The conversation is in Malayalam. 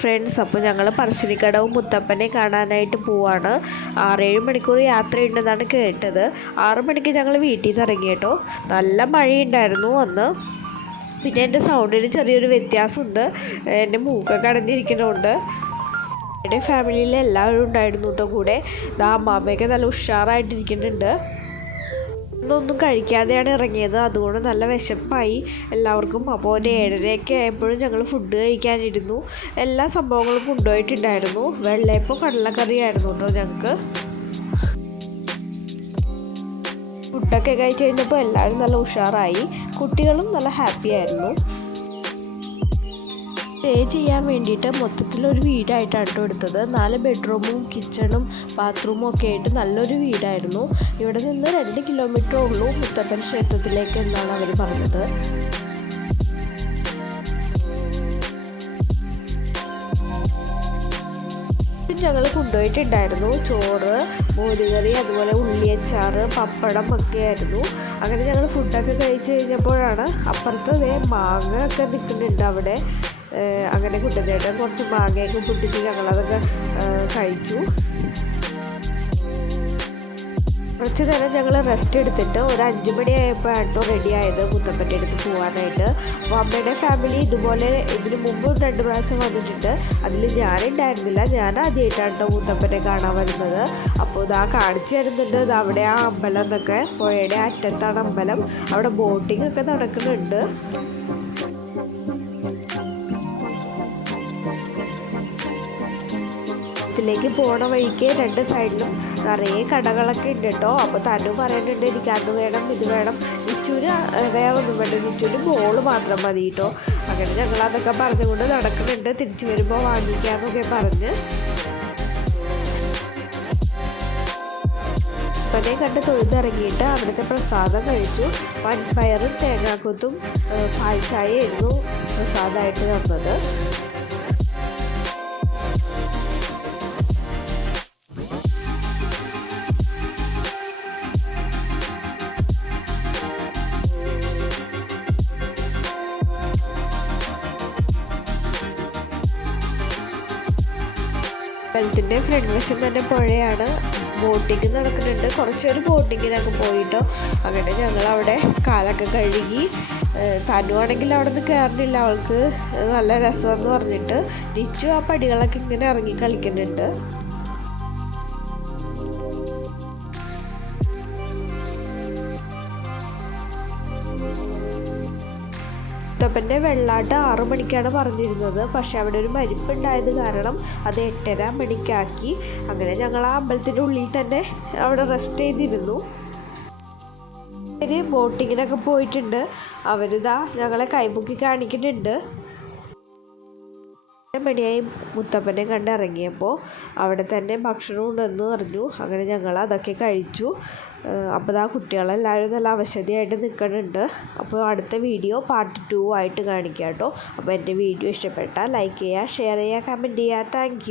ഫ്രണ്ട്സ്, അപ്പോൾ ഞങ്ങൾ പറശ്ശിനിക്കടവും മുത്തപ്പനെ കാണാനായിട്ട് പോവാണ്. 6-7 മണിക്കൂർ യാത്രയുണ്ടെന്നാണ് കേട്ടത്. 6 മണിക്ക് ഞങ്ങൾ വീട്ടിൽ നിന്ന് ഇറങ്ങി കേട്ടോ. നല്ല മഴയുണ്ടായിരുന്നു അന്ന്. പിന്നെ എൻ്റെ സൗണ്ടിന് ചെറിയൊരു വ്യത്യാസമുണ്ട്. എൻ്റെ മൂക്കൊക്കെ അടഞ്ഞിരിക്കുന്നുണ്ട്. എൻ്റെ ഫാമിലിയിലെ എല്ലാവരും ഉണ്ടായിരുന്നു കേട്ടോ കൂടെ. അമ്മാമ്മയൊക്കെ നല്ല ഉഷാറായിട്ടിരിക്കുന്നുണ്ട്. ഒന്നും കഴിക്കാതെയാണ് ഇറങ്ങിയത്. അതുകൊണ്ട് നല്ല വിശപ്പായി എല്ലാവർക്കും. അപ്പോൾ ഒരു 7:30 ആയപ്പോഴും ഞങ്ങൾ ഫുഡ് കഴിക്കാനിരുന്നു. എല്ലാ സംഭവങ്ങളും കൊണ്ടുപോയിട്ടുണ്ടായിരുന്നു. വെള്ളയപ്പം കടലക്കറിയായിരുന്നു കേട്ടോ ഞങ്ങൾക്ക്. ഫുഡൊക്കെ കഴിച്ച് കഴിഞ്ഞപ്പോൾ എല്ലാവരും നല്ല ഉഷാറായി. കുട്ടികളും നല്ല ഹാപ്പി ആയിരുന്നു. സ്റ്റേ ചെയ്യാൻ വേണ്ടിയിട്ട് മൊത്തത്തിലൊരു വീടായിട്ടാണ് കേട്ടോ എടുത്തത്. 4 ബെഡ്റൂമും കിച്ചണും ബാത്റൂമും ഒക്കെ ആയിട്ട് നല്ലൊരു വീടായിരുന്നു. ഇവിടെ നിന്ന് 2 കിലോമീറ്റർ ഉള്ളൂ മുത്തപ്പൻ ക്ഷേത്രത്തിലേക്ക് എന്നാണ് അവർ പറഞ്ഞത്. ഞങ്ങൾ കൊണ്ടുപോയിട്ടുണ്ടായിരുന്നു ചോറ്, മോരുകറി, അതുപോലെ ഉള്ളിയച്ചാറ്, പപ്പടം ഒക്കെ ആയിരുന്നു. അങ്ങനെ ഞങ്ങൾ ഫുഡൊക്കെ കഴിച്ച് കഴിഞ്ഞപ്പോഴാണ് അപ്പുറത്ത് മാങ്ങ ഒക്കെ നിൽക്കുന്നുണ്ട് അവിടെ. അങ്ങനെ കുട്ടനേട്ടൻ കുറച്ച് മാങ്ങയൊക്കെ പൊട്ടിച്ച് ഞങ്ങളതൊക്കെ കഴിച്ചു. കുറച്ച് നേരം ഞങ്ങൾ റെസ്റ്റ് എടുത്തിട്ട് ഒരു 5 മണിയായപ്പോഴാണ് റെഡി ആയത് മുത്തപ്പൻ്റെ അടുത്ത് പോകാനായിട്ട്. അപ്പോൾ അമ്മയുടെ ഫാമിലി ഇതുപോലെ ഇതിന് മുമ്പ് 2 പ്രാവശ്യം വന്നിട്ടുണ്ട്. അതിൽ ഞാനുണ്ടായിരുന്നില്ല. ഞാൻ ആദ്യമായിട്ടാണ് കേട്ടോ മുത്തപ്പനെ കാണാൻ വരുന്നത്. അപ്പോൾ കാണിച്ചു തരുന്നുണ്ട്. അവിടെ ആ അമ്പലം എന്നൊക്കെ, പുഴയുടെ അറ്റത്താണ് അമ്പലം. അവിടെ ബോട്ടിംഗ് ഒക്കെ നടക്കുന്നുണ്ട്. ലേക്ക് പോണ വഴിക്ക് 2 സൈഡിലും നിറയെ കടകളൊക്കെ ഉണ്ട് കേട്ടോ. അപ്പോൾ തനു പറയുന്നുണ്ട് എനിക്ക് അത് വേണം ഇത് വേണം. നിച്ചൂര് വേറെ ഒന്നും വേണ്ട, നിച്ചൂര് ബോൾ മാത്രം മതി കേട്ടോ. അങ്ങനെ ഞങ്ങൾ അതൊക്കെ പറഞ്ഞുകൊണ്ട് നടക്കുന്നുണ്ട്. തിരിച്ചു വരുമ്പോൾ വാങ്ങിക്കാമെന്നൊക്കെ പറഞ്ഞ് അപ്പനെ കണ്ട് തൊഴുതിറങ്ങിയിട്ട് അവിടുത്തെ പ്രസാദം കഴിച്ചു. വൻപയറും തേങ്ങാക്കൊത്തും പാൽച്ചായയായിരുന്നു പ്രസാദമായിട്ട് തന്നത്. അമ്പലത്തിൻ്റെ ഫ്രണ്ട് വശം തന്നെ പുഴയാണ്. ബോട്ടിങ് നടക്കുന്നുണ്ട്. കുറച്ചൊരു ബോട്ടിങ്ങിനൊക്കെ പോയിട്ടോ. അങ്ങനെ ഞങ്ങൾ അവിടെ കാലൊക്കെ കഴുകി. തനുവാണെങ്കിൽ അവിടെ നിന്ന് കയറുന്നില്ല, അവൾക്ക് നല്ല രസമെന്ന് പറഞ്ഞിട്ട് നിച്ചു ആ പടികളൊക്കെ ഇങ്ങനെ ഇറങ്ങി കളിക്കുന്നുണ്ട്. മുത്തപ്പൻ്റെ വെള്ളാട്ട് 6 മണിക്കാണ് പറഞ്ഞിരുന്നത്. പക്ഷെ അവിടെ ഒരു മരിപ്പുണ്ടായത് കാരണം അത് 8:30 മണിക്കാക്കി. അങ്ങനെ ഞങ്ങൾ ആ അമ്പലത്തിൻ്റെ ഉള്ളിൽ തന്നെ അവിടെ റെസ്റ്റ് ചെയ്തിരുന്നു. ബോട്ടിങ്ങിനൊക്കെ പോയിട്ടുണ്ട്. അവരിതാ ഞങ്ങളെ കൈമുക്കി കാണിക്കുന്നുണ്ട്. 8 മണിയായി മുത്തപ്പനെ കണ്ടിറങ്ങിയപ്പോൾ അവിടെ തന്നെ ഭക്ഷണം ഉണ്ടെന്ന് പറഞ്ഞു. അങ്ങനെ ഞങ്ങൾ അതൊക്കെ കഴിച്ചു. അപ്പോൾ കുട്ടികളെല്ലാവരും നല്ല അവശതയായിട്ട് നിൽക്കുന്നുണ്ട്. അപ്പോൾ അടുത്ത വീഡിയോ പാർട്ട് 2 ആയിട്ട് കാണിക്കാം കേട്ടോ. അപ്പോൾ എൻ്റെ വീഡിയോ ഇഷ്ടപ്പെട്ടാൽ ലൈക്ക് ചെയ്യുക, ഷെയർ ചെയ്യുക, കമൻറ്റ് ചെയ്യുക. താങ്ക്